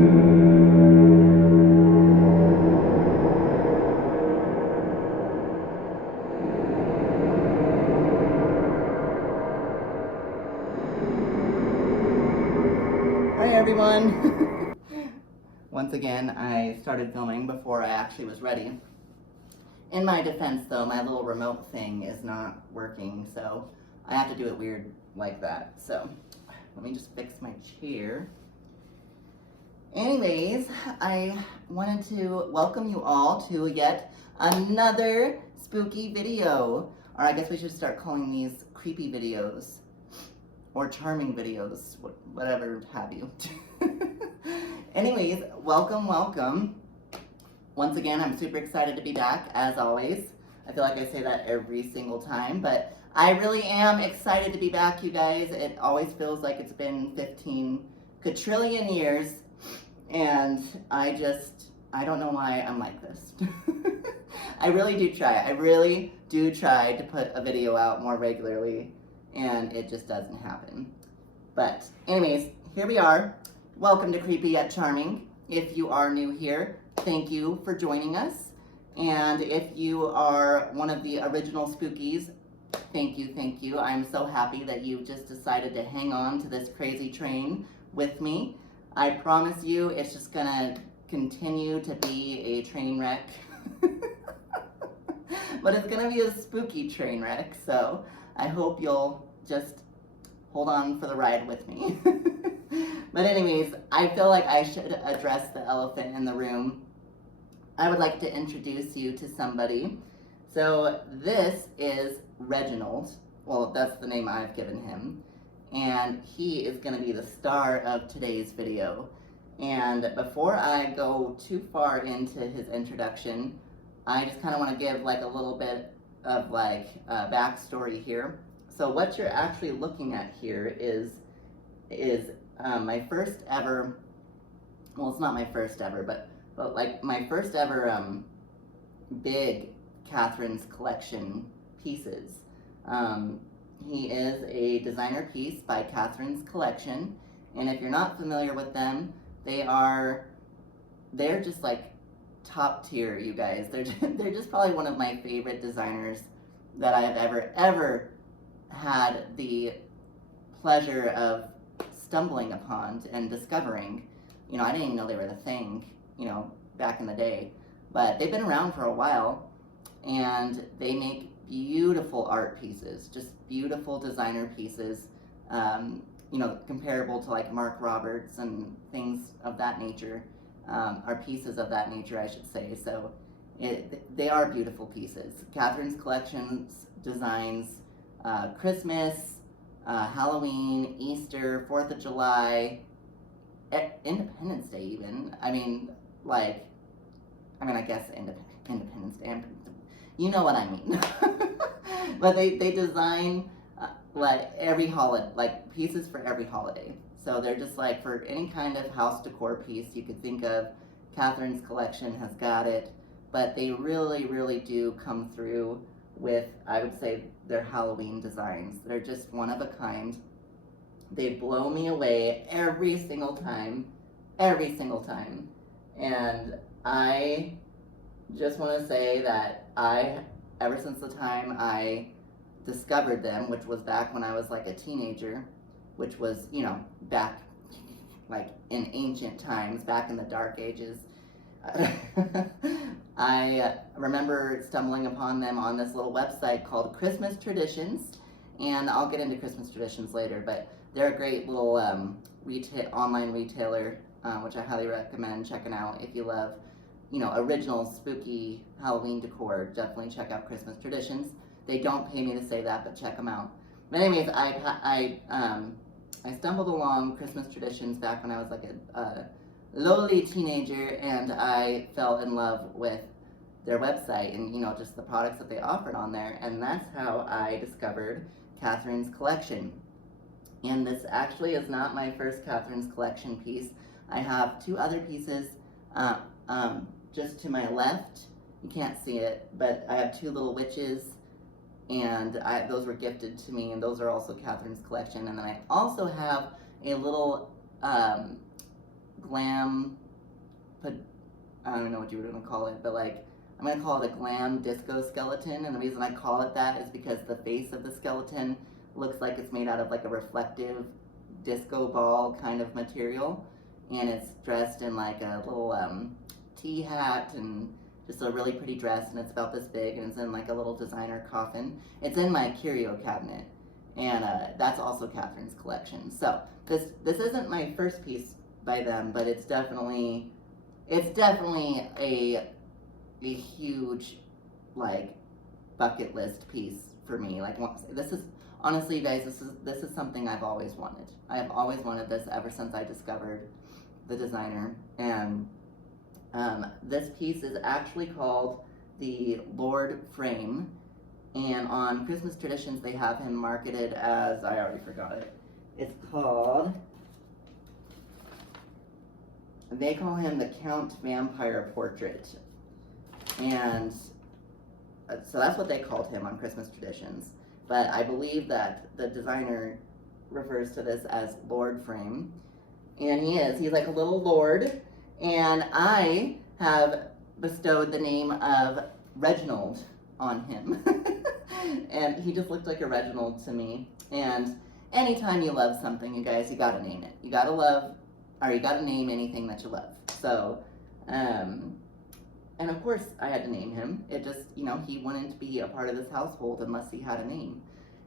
Hi everyone! Once again, I started filming before I actually was ready. In my defense though, my little remote thing is not working, so I have to do it weird like that. So, let me just fix my chair. Anyways, I wanted to welcome you all to yet another spooky video. Or I guess we should start calling these creepy videos. Or charming videos, whatever have you. Anyways, welcome. Once again, I'm super excited to be back, as always. I feel like I say that every single time, but I really am excited to be back, you guys. It always feels like it's been 15 quadrillion years, and I don't know why I'm like this. I really do try to put a video out more regularly, and it just doesn't happen. But anyways, here we are. Welcome to Creepy Yet Charming. If you are new here, thank you for joining us. And if you are one of the original spookies, thank you. I'm so happy that you just decided to hang on to this crazy train with me. I promise you it's just gonna continue to be a train wreck. But it's gonna be a spooky train wreck, so I hope you'll just hold on for the ride with me. But anyways, I feel like I should address the elephant in the room. I would like to introduce you to somebody. So this is Reginald. Well, that's the name I've given him. And he is gonna be the star of today's video. And before I go too far into his introduction, I just kind of want to give like a little bit of like backstory here. So what you're actually looking at here is my first ever, well, it's not my first ever, but like my first ever big Catherine's collection pieces. He is a designer piece by Catherine's Collection, and if you're not familiar with them, they're just like top tier, you guys. They're just probably one of my favorite designers that I have ever had the pleasure of stumbling upon and discovering. You know, I didn't even know they were the thing, you know, back in the day. But they've been around for a while, and they make beautiful art pieces, just beautiful designer pieces, you know, comparable to like Mark Roberts and things of that nature. Are pieces of that nature, I should say. So they are beautiful pieces. Catherine's Collections designs Christmas, Halloween, Easter, 4th of July, Independence Day even. I guess Independence Day, you know what I mean. But they design like every holiday, like pieces for every holiday. So they're just like for any kind of house decor piece you could think of, Catherine's Collection has got it. But they really do come through with, I would say, their Halloween designs. They're just one of a kind. They blow me away every single time. And I just want to say that ever since the time I discovered them, which was back when I was like a teenager, which was, you know, back like in ancient times, back in the dark ages. I remember stumbling upon them on this little website called Christmas Traditions, and I'll get into Christmas Traditions later, but they're a great little online retailer, which I highly recommend checking out if you love, you know, original spooky Halloween decor. Definitely check out Christmas Traditions. They don't pay me to say that, but check them out. But anyways, I stumbled along Christmas Traditions back when I was like a lowly teenager, and I fell in love with their website and, you know, just the products that they offered on there, and that's how I discovered Catherine's Collection. And this actually is not my first Catherine's Collection piece. I have two other pieces just to my left. You can't see it, but I have two little witches, and those were gifted to me, and those are also Catherine's Collection. And then I also have a little glam, I don't know what you were gonna call it, but like, I'm gonna call it a glam disco skeleton, and the reason I call it that is because the face of the skeleton looks like it's made out of like a reflective disco ball kind of material, and it's dressed in like a little tea hat and just a really pretty dress, and it's about this big, and it's in like a little designer coffin. It's in my curio cabinet, and that's also Catherine's collection. So this isn't my first piece by them, but it's definitely a huge like bucket list piece for me. Like, this is honestly, you guys, this is something I've always wanted. I have always wanted this ever since I discovered the designer. And this piece is actually called the Lord Frame, and on Christmas Traditions they have him marketed as, I already forgot it. It's called, they call him the Count Vampire Portrait. And so that's what they called him on Christmas Traditions. But I believe that the designer refers to this as Lord Frame. And he's like a little lord. And I have bestowed the name of Reginald on him. And he just looked like a Reginald to me. And anytime you love something, you guys, you gotta name it. You gotta love, or you gotta name anything that you love. So, and of course I had to name him. It just, you know, he wouldn't be a part of this household unless he had a name.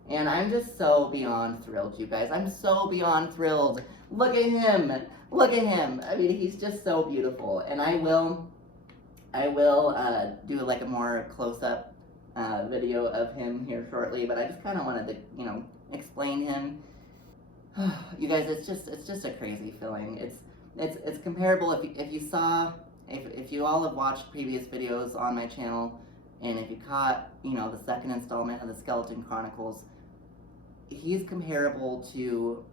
And I'm just so beyond thrilled, you guys. I'm so beyond thrilled. Look at him. Look at him. I mean, he's just so beautiful. And I will do like a more close-up video of him here shortly, but I just kind of wanted to, you know, explain him. You guys, it's just a crazy feeling. It's comparable if you all have watched previous videos on my channel, and if you caught, you know, the second installment of the Skeleton Chronicles, he's comparable to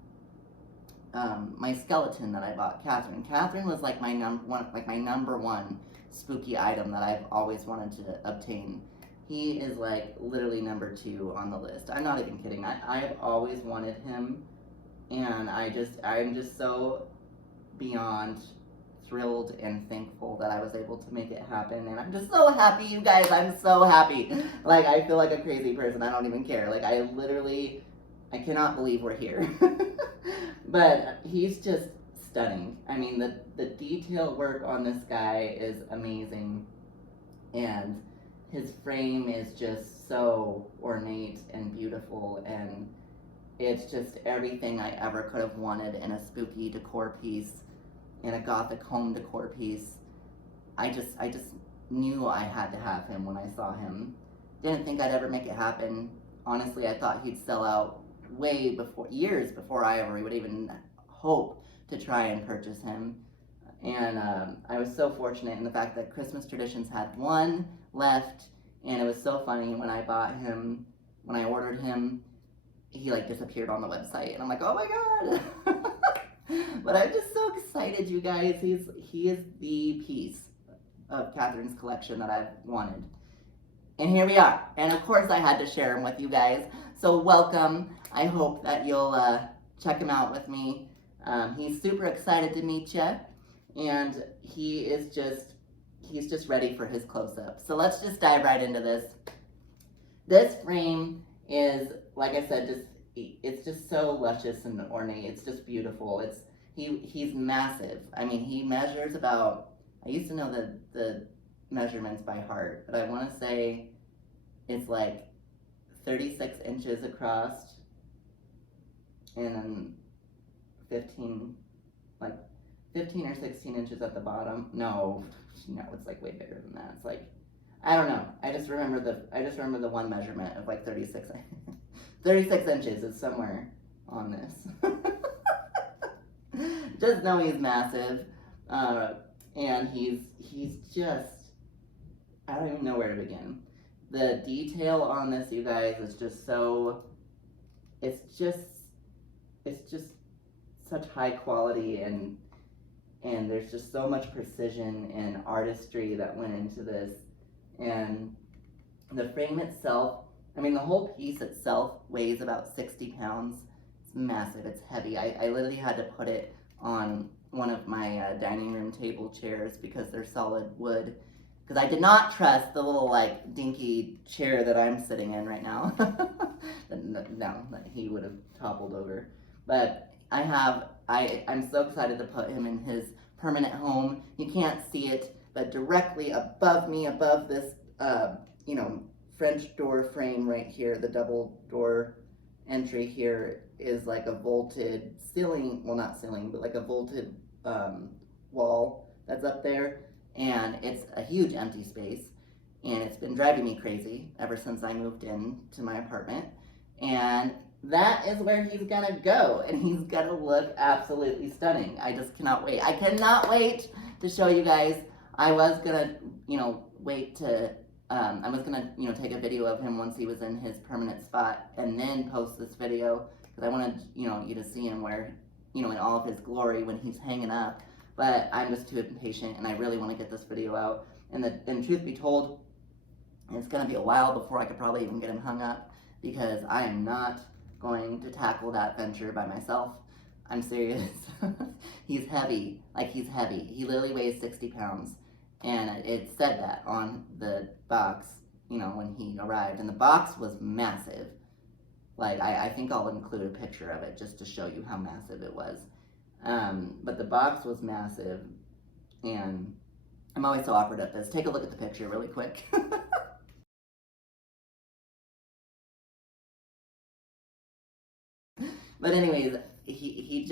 my skeleton that I bought, Katherine. Katherine was like my number one spooky item that I've always wanted to obtain. He is like literally number 2 on the list. I'm not even kidding. I've always wanted him, and I'm just so beyond thrilled and thankful that I was able to make it happen. And I'm just so happy, you guys. I'm so happy. Like, I feel like a crazy person. I don't even care. Like, I cannot believe we're here. But he's just stunning. I mean, the detail work on this guy is amazing, and his frame is just so ornate and beautiful, and it's just everything I ever could have wanted in a spooky decor piece, in a gothic home decor piece. I just knew I had to have him when I saw him. Didn't think I'd ever make it happen. Honestly, I thought he'd sell out years before I ever would even hope to try and purchase him. And I was so fortunate in the fact that Christmas Traditions had one left, and it was so funny when I ordered him, he like disappeared on the website, and I'm like, oh my god. But I'm just so excited, you guys. He is the piece of Catherine's collection that I've wanted. And here we are. And of course I had to share him with you guys. So welcome. I hope that you'll check him out with me. He's super excited to meet you, and he's just ready for his close-up. So let's just dive right into this. This frame is, like I said, it's just so luscious and ornate. It's just beautiful. He's massive. I mean, he measures about, I used to know the measurements by heart, but I want to say it's like 36 inches across and then 15 or 16 inches at the bottom. No, it's like way bigger than that. It's like, I don't know. I just remember the one measurement of like 36 inches is somewhere on this. Just know he's massive, and he's just, I don't even know where to begin. The detail on this, you guys, is just so, it's just such high quality, and there's just so much precision and artistry that went into this. And the frame itself, I mean, the whole piece itself weighs about 60 pounds. It's massive, it's heavy. I literally had to put it on one of my dining room table chairs because they're solid wood. Because I did not trust the little like dinky chair that I'm sitting in right now. No, that he would have toppled over. But I'm so excited to put him in his permanent home. You can't see it, but directly above me, above this, French door frame right here, the double door entry here is like a vaulted ceiling, well not ceiling, but like a vaulted wall that's up there, and it's a huge empty space, and it's been driving me crazy ever since I moved in to my apartment, and that is where he's gonna go, and he's gonna look absolutely stunning. I just cannot wait. I cannot wait to show you guys. I was gonna, wait to I was gonna, take a video of him once he was in his permanent spot and then post this video because I wanted, you to see him where, in all of his glory when he's hanging up. But I'm just too impatient and I really want to get this video out. And truth be told, it's gonna be a while before I could probably even get him hung up because I am not going to tackle that venture by myself. I'm serious. He's heavy, he's heavy. He literally weighs 60 pounds. And it said that on the box, when he arrived. And the box was massive. I think I'll include a picture of it just to show you how massive it was. But the box was massive. And I'm always so awkward at this. Take a look at the picture really quick. But anyways, he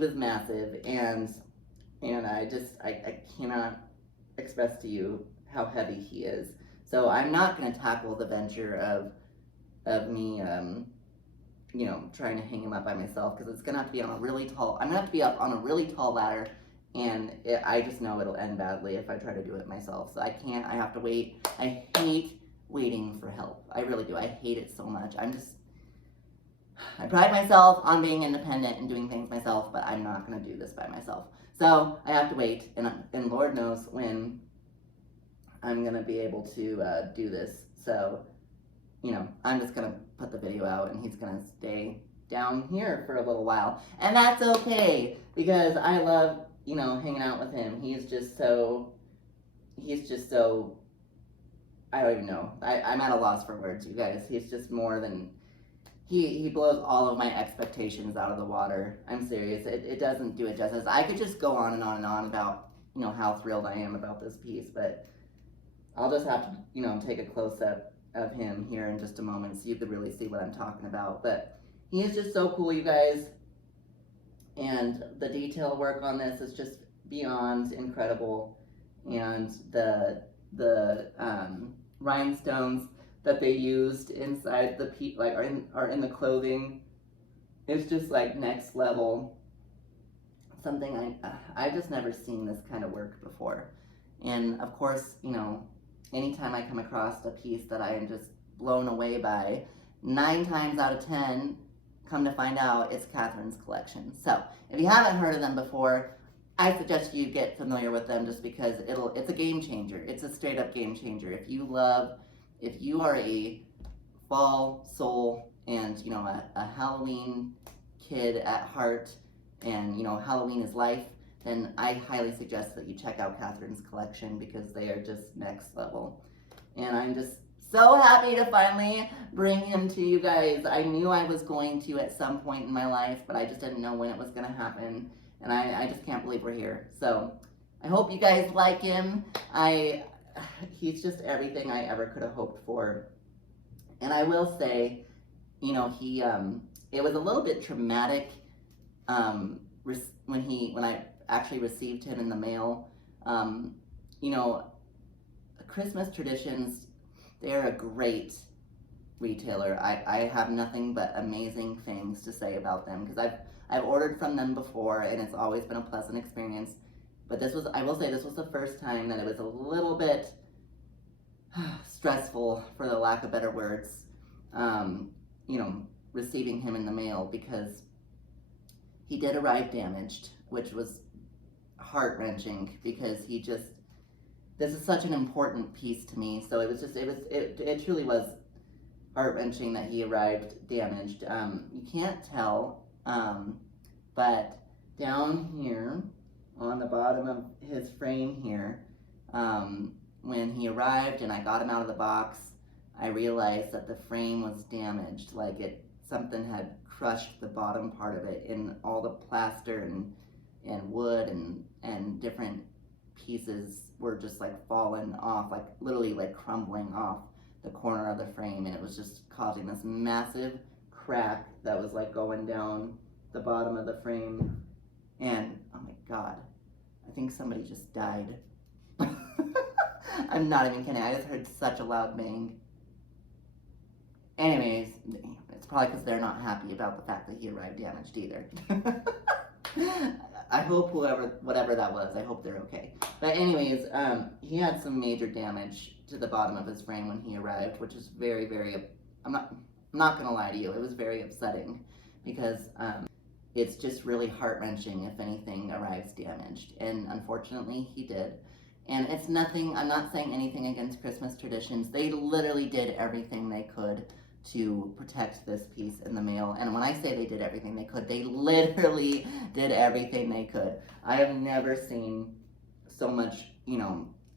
was massive, and I cannot express to you how heavy he is. So I'm not going to tackle the venture of me, trying to hang him up by myself, because it's going to have to be on a really tall, I'm going to have to be up on a really tall ladder, and I just know it'll end badly if I try to do it myself. So I can't, I have to wait. I hate waiting for help. I really do. I hate it so much. I pride myself on being independent and doing things myself, but I'm not going to do this by myself. So I have to wait, and Lord knows when I'm going to be able to do this. So, I'm just going to put the video out, and he's going to stay down here for a little while. And that's okay, because I love, hanging out with him. He's just so, I don't even know. I'm at a loss for words, you guys. He's just more than... He blows all of my expectations out of the water. I'm serious. It doesn't do it justice. I could just go on and on and on about, how thrilled I am about this piece, but I'll just have to, take a close-up of him here in just a moment so you could really see what I'm talking about. But he is just so cool, you guys. And the detail work on this is just beyond incredible. And the rhinestones that they used inside the are in the clothing. It's just next level. Something I just never seen this kind of work before. And of course, anytime I come across a piece that I am just blown away by, 9 times out of 10, come to find out it's Katherine's collection. So if you haven't heard of them before, I suggest you get familiar with them just because it's a game changer. It's a straight up game changer. If you are a fall soul and, a Halloween kid at heart and, Halloween is life, then I highly suggest that you check out Katherine's collection because they are just next level. And I'm just so happy to finally bring him to you guys. I knew I was going to at some point in my life, but I just didn't know when it was going to happen. And I just can't believe we're here. So I hope you guys like him. He's just everything I ever could have hoped for. And I will say, it was a little bit traumatic when I actually received him in the mail. Christmas traditions, they're a great retailer. I have nothing but amazing things to say about them because I've ordered from them before and it's always been a pleasant experience. But I will say this was the first time that it was a little bit stressful, for the lack of better words, receiving him in the mail because he did arrive damaged, which was heart-wrenching because this is such an important piece to me. So it truly was heart-wrenching that he arrived damaged. You can't tell, but down here on the bottom of his frame here, when he arrived and I got him out of the box, I realized that the frame was damaged. Like something had crushed the bottom part of it, and all the plaster and wood and different pieces were just like falling off, like literally like crumbling off the corner of the frame, and it was just causing this massive crack that was like going down the bottom of the frame. And oh my god, I think somebody just died. I'm not even kidding, I just heard such a loud bang. Anyways, it's probably because they're not happy about the fact that he arrived damaged either. I hope whatever that was, I hope they're okay. But anyways, he had some major damage to the bottom of his frame when he arrived, which is very, very, I'm not gonna lie to you, it was very upsetting, because it's just really heart-wrenching if anything arrives damaged, and unfortunately he did. And it's nothing, I'm not saying anything against Christmas traditions. They literally did everything they could to protect this piece in the mail. And when I say they did everything they could, they literally did everything they could. I have never seen so much,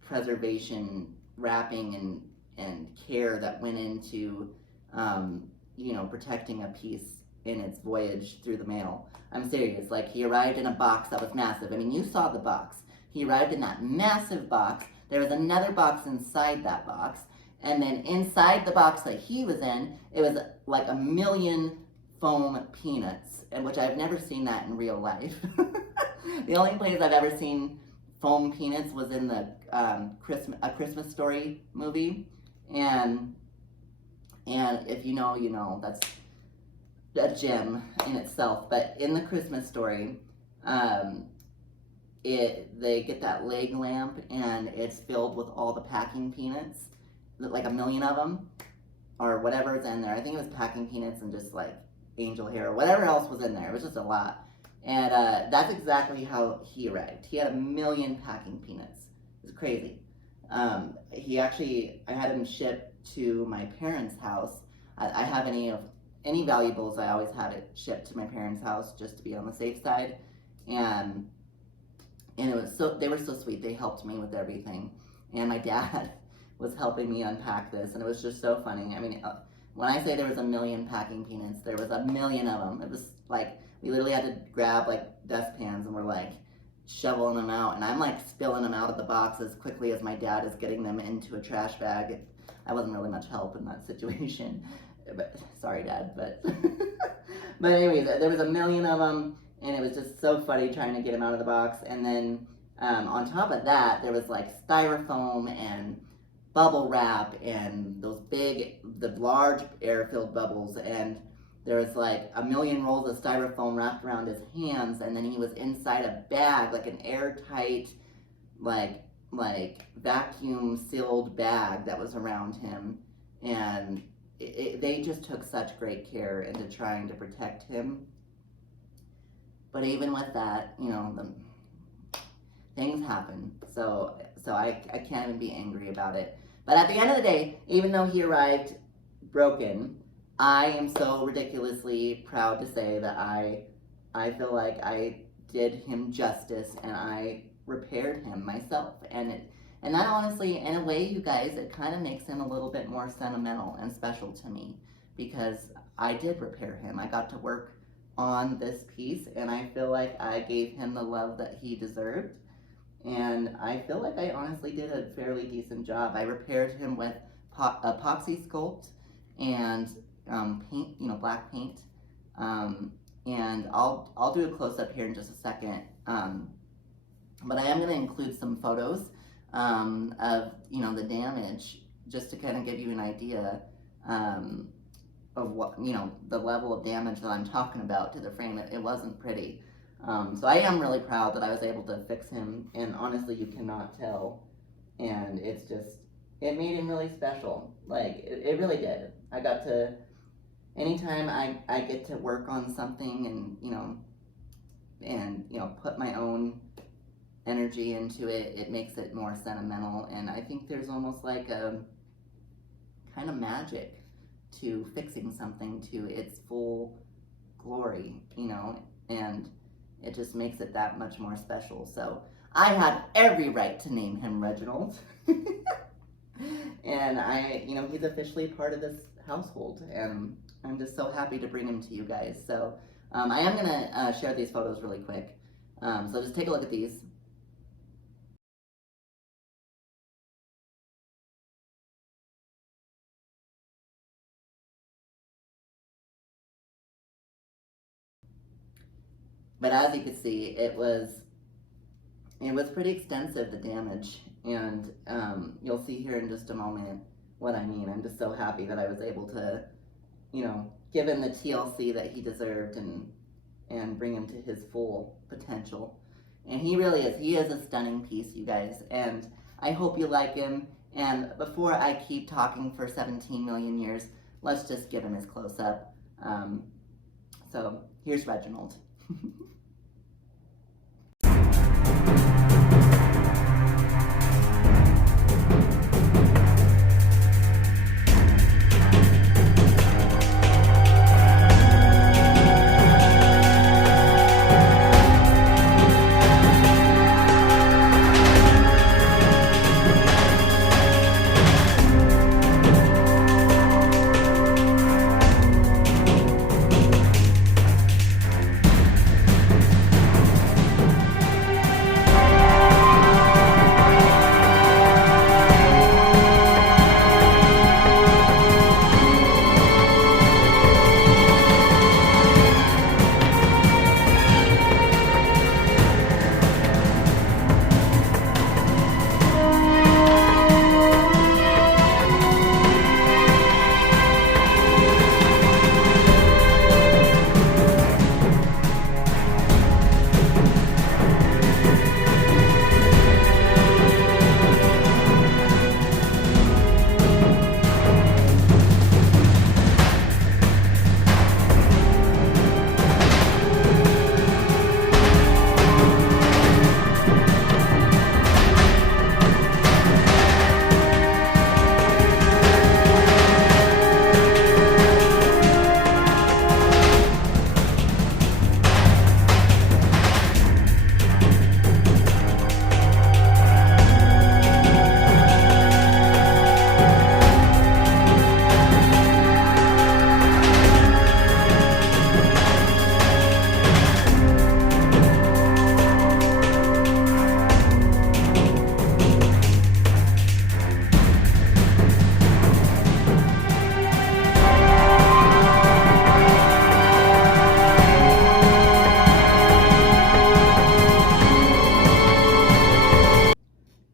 preservation, wrapping, and care that went into, protecting a piece in its voyage through the mail. I'm serious. Like, he arrived in a box that was massive. I mean, you saw the box. He arrived in that massive box. There was another box inside that box. And then inside the box that he was in, it was like 1 million foam peanuts, and which I've never seen that in real life. The only place I've ever seen foam peanuts was in the A Christmas Story movie. And if you know, you know, that's a gem in itself. But in the Christmas Story, they get that leg lamp, and it's filled with all the packing peanuts, like 1 million of them, or whatever's in there. I think it was packing peanuts and just like angel hair or whatever else was in there. It was just a lot. And that's exactly how he arrived. He had 1 million packing peanuts. It was crazy. I had him shipped to my parents' house. I have any valuables, I always have it shipped to my parents' house just to be on the safe side. And it was they were so sweet. They helped me with everything. And my dad was helping me unpack this, and it was just so funny. I mean, when I say there was 1 million packing peanuts, there was 1 million of them. It was like, we literally had to grab like dustpans, and we're like shoveling them out, and I'm like spilling them out of the box as quickly as my dad is getting them into a trash bag. I wasn't really much help in that situation, but sorry, Dad, but but anyways, there was 1 million of them, and it was just so funny trying to get them out of the box. And then on top of that, there was like styrofoam and bubble wrap and the large air-filled bubbles, and there was like 1 million rolls of styrofoam wrapped around his hands, and then he was inside a bag, like an airtight, like vacuum sealed bag that was around him. And they just took such great care into trying to protect him. But even with that, things happen. So I can't even be angry about it. But at the end of the day, even though he arrived broken, I am so ridiculously proud to say that I feel like I did him justice, and I repaired him myself. And that honestly, in a way, you guys, it kind of makes him a little bit more sentimental and special to me, because I did repair him. I got to work on this piece, and I feel like I gave him the love that he deserved. And I feel like I honestly did a fairly decent job. I repaired him with epoxy sculpt and paint, black paint. And I'll do a close up here in just a second. But I am going to include some photos of the damage, just to kind of give you an idea of what the level of damage that I'm talking about to the frame. It wasn't pretty. So I am really proud that I was able to fix him, and honestly, you cannot tell. And it made him really special. Like, it really did. I got to, anytime I get to work on something and put my own energy into it, it makes it more sentimental. And I think there's almost like a kind of magic to fixing something to its full glory, it just makes it that much more special. So I had every right to name him Reginald. And he's officially part of this household, and I'm just so happy to bring him to you guys. So I am gonna share these photos really quick. So just take a look at these. But as you can see, it was pretty extensive, the damage, and you'll see here in just a moment what I mean. I'm just so happy that I was able to, give him the TLC that he deserved and bring him to his full potential. And he really is. He is a stunning piece, you guys, and I hope you like him. And before I keep talking for 17 million years, let's just give him his close-up. So here's Reginald.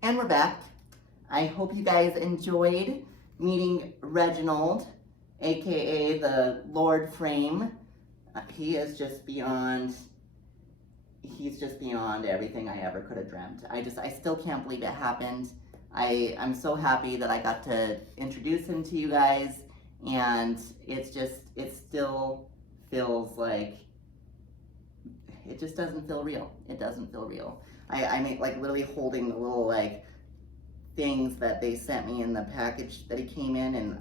And we're back. I hope you guys enjoyed meeting Reginald, aka the Lord Frame. He is just beyond, he's just beyond everything I ever could have dreamt. I still can't believe it happened. I'm so happy that I got to introduce him to you guys, and it still feels like, it just doesn't feel real. It doesn't feel real. I mean, like literally holding the little like things that they sent me in the package that he came in, and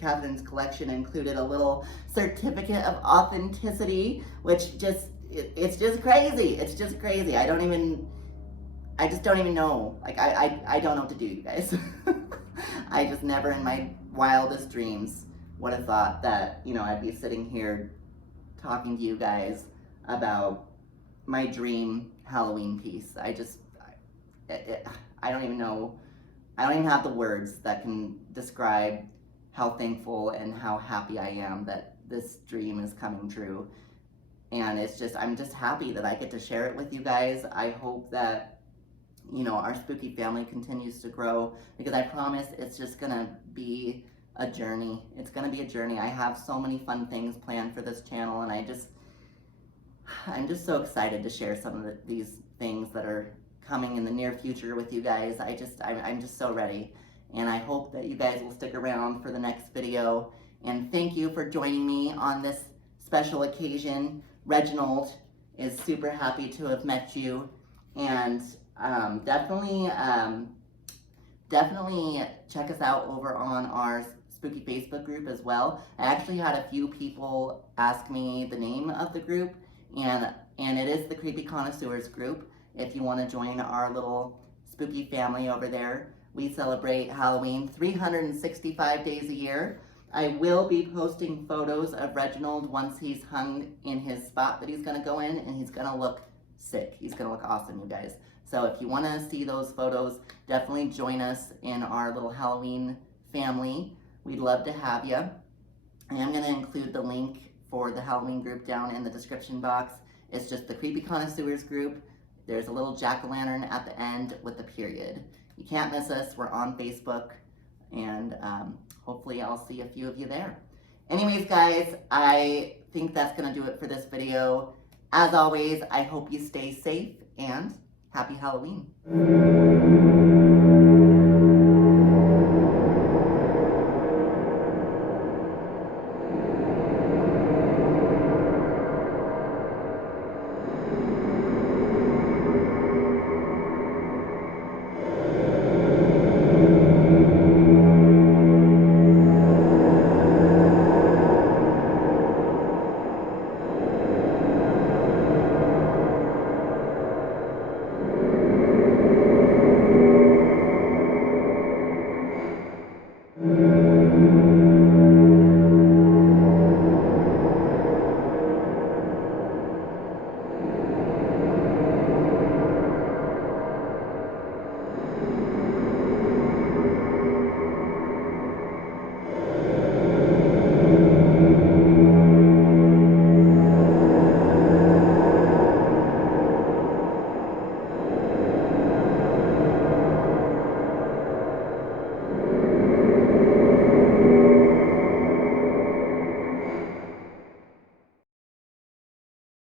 Katherine's collection included a little certificate of authenticity, which it's just crazy. It's just crazy. I just don't even know. Like I don't know what to do, you guys. I just never in my wildest dreams would have thought that, I'd be sitting here talking to you guys about my dream Halloween piece. I don't even know. I don't even have the words that can describe how thankful and how happy I am that this dream is coming true. And I'm just happy that I get to share it with you guys. I hope that, our spooky family continues to grow, because I promise it's just gonna be a journey. It's gonna be a journey. I have so many fun things planned for this channel, and I'm just so excited to share some of these things that are coming in the near future with you guys. I'm just so ready, and I hope that you guys will stick around for the next video. And thank you for joining me on this special occasion. Reginald is super happy to have met you, and definitely check us out over on our spooky Facebook group as well. I actually had a few people ask me the name of the group, and and it is the Creepy Connoisseurs group. If you want to join our little spooky family over there, we celebrate Halloween 365 days a year. I will be posting photos of Reginald once he's hung in his spot that he's going to go in, and he's going to look sick. He's going to look awesome, you guys. So if you want to see those photos, definitely join us in our little Halloween family. We'd love to have you. I am going to include the link for the Halloween group down in the description box. It's just the Creepy Connoisseurs group. There's a little jack-o'-lantern at the end with the period. You can't miss us. We're on Facebook, and hopefully I'll see a few of you there. Anyways, guys, I think that's going to do it for this video. As always, I hope you stay safe, and happy Halloween.